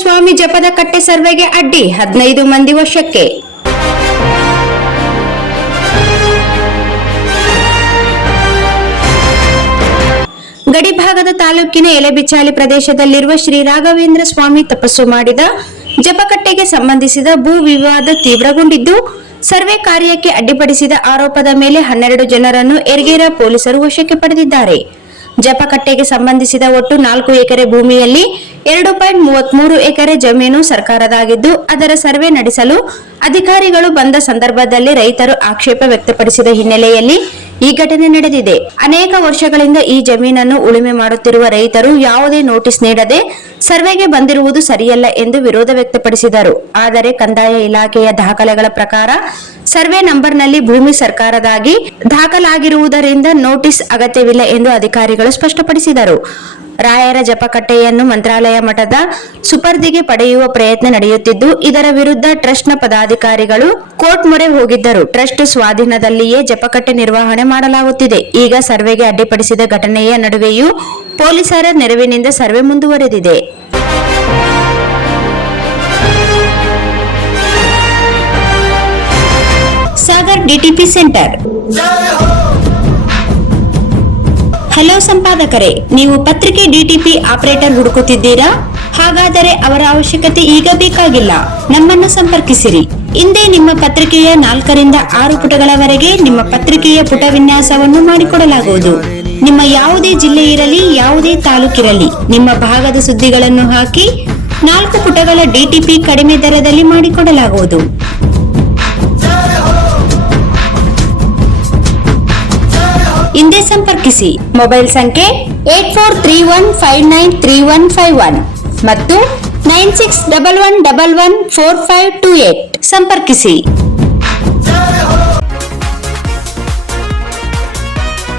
ಸ್ವಾಮಿ ಜಪದ ಕಟ್ಟೆ ಸರ್ವೆಗೆ ಅಡ್ಡಿ 15 ಮಂದಿ ವಶಕ್ಕೆ. ಗಡಿಭಾಗದ ತಾಲೂಕಿನ ಎಲೆಬಿಚಾಲಿ ಪ್ರದೇಶದಲ್ಲಿರುವ ಶ್ರೀ ರಾಘವೇಂದ್ರ ಸ್ವಾಮಿ ತಪಸ್ಸು ಮಾಡಿದ ಜಪಕಟ್ಟೆಗೆ ಸಂಬಂಧಿಸಿದ ಭೂ ವಿವಾದ ತೀವ್ರಗೊಂಡಿದ್ದು, ಸರ್ವೆ ಕಾರ್ಯಕ್ಕೆ ಅಡ್ಡಿಪಡಿಸಿದ ಆರೋಪದ ಮೇಲೆ 12 ಜನರನ್ನು ಯರಗೇರ ಪೊಲೀಸರು ವಶಕ್ಕೆ ಪಡೆದಿದ್ದಾರೆ. ಜಪಕಟ್ಟೆಗೆ ಸಂಬಂಧಿಸಿದ ಒಟ್ಟು 4 ಎಕರೆ ಭೂಮಿಯಲ್ಲಿ 2.33 ಎಕರೆ ಜಮೀನು ಸರ್ಕಾರದಾಗಿದ್ದು, ಅದರ ಸರ್ವೆ ನಡೆಸಲು ಅಧಿಕಾರಿಗಳು ಬಂದ ಸಂದರ್ಭದಲ್ಲಿ ರೈತರು ಆಕ್ಷೇಪ ವ್ಯಕ್ತಪಡಿಸಿದ ಹಿನ್ನೆಲೆಯಲ್ಲಿ ಈ ಘಟನೆ ನಡೆದಿದೆ. ಅನೇಕ ವರ್ಷಗಳಿಂದ ಈ ಜಮೀನನ್ನು ಉಳುಮೆ ಮಾಡುತ್ತಿರುವ ರೈತರು ಯಾವುದೇ ನೋಟಿಸ್ ನೀಡದೆ ಸರ್ವೆಗೆ ಬಂದಿರುವುದು ಸರಿಯಲ್ಲ ಎಂದು ವಿರೋಧ ವ್ಯಕ್ತಪಡಿಸಿದರು. ಆದರೆ ಕಂದಾಯ ಇಲಾಖೆಯ ದಾಖಲೆಗಳ ಪ್ರಕಾರ ಸರ್ವೆ ನಂಬರ್ನಲ್ಲಿ ಭೂಮಿ ಸರ್ಕಾರದಾಗಿ ದಾಖಲಾಗಿರುವುದರಿಂದ ನೋಟಿಸ್ ಅಗತ್ಯವಿಲ್ಲ ಎಂದು ಅಧಿಕಾರಿಗಳು ಸ್ಪಷ್ಟಪಡಿಸಿದರು. ರಾಯರ ಜಪಕಟ್ಟೆಯನ್ನು ಮಂತ್ರಾಲಯ ಮಠದ ಸುಪರ್ದಿಗೆ ಪಡೆಯುವ ಪ್ರಯತ್ನ ನಡೆಯುತ್ತಿದ್ದು, ಇದರ ವಿರುದ್ಧ ಟ್ರಸ್ಟ್ನ ಪದಾಧಿಕಾರಿಗಳು ಕೋರ್ಟ್ ಮೊರೆ ಹೋಗಿದ್ದರು. ಟ್ರಸ್ಟ್ ಸ್ವಾಧೀನದಲ್ಲಿಯೇ ಜಪಕಟ್ಟೆ ನಿರ್ವಹಣೆ ಮಾಡಲಾಗುತ್ತಿದೆ. ಈಗ ಸರ್ವೆಗೆ ಅಡ್ಡಿಪಡಿಸಿದ ಘಟನೆಯ ನಡುವೆಯೂ ಪೊಲೀಸರ ನೆರವಿನಿಂದ ಸರ್ವೆ ಮುಂದುವರೆದಿದೆ. Sagar DTP centre. ಹಲೋ ಸಂಪಾದಕರೇ, ನೀವು ಪತ್ರಿಕೆ ಡಿಟಿಪಿ ಆಪರೇಟರ್ ಹುಡುಕುತ್ತಿದ್ದೀರಾ? ಹಾಗಾದರೆ ಅವರ ಅವಶ್ಯಕತೆ ಈಗ ಬೇಕಾಗಿಲ್ಲ. ನಮ್ಮನ್ನು ಸಂಪರ್ಕಿಸಿರಿ. ಇಂದೇ ನಿಮ್ಮ ಪತ್ರಿಕೆಯ 4 ರಿಂದ 6 ಪುಟಗಳವರೆಗೆ ನಿಮ್ಮ ಪತ್ರಿಕೆಯ ಪುಟ ವಿನ್ಯಾಸವನ್ನು ಮಾಡಿಕೊಡಲಾಗುವುದು. ನಿಮ್ಮ ಯಾವುದೇ ಜಿಲ್ಲೆ ಇರಲಿ, ಯಾವುದೇ ತಾಲೂಕಿರಲಿ, ನಿಮ್ಮ ಭಾಗದ ಸುದ್ದಿಗಳನ್ನು ಹಾಕಿ 4 ಪುಟಗಳ ಡಿಟಿಪಿ ಕಡಿಮೆ ದರದಲ್ಲಿ ಮಾಡಿಕೊಡಲಾಗುವುದು. ಹಿಂದೆ ಸಂಪರ್ಕಿಸಿ. ಮೊಬೈಲ್ ಸಂಖ್ಯೆ 8431593151 ಮತ್ತು 9611114528 ಸಂಪರ್ಕಿಸಿ.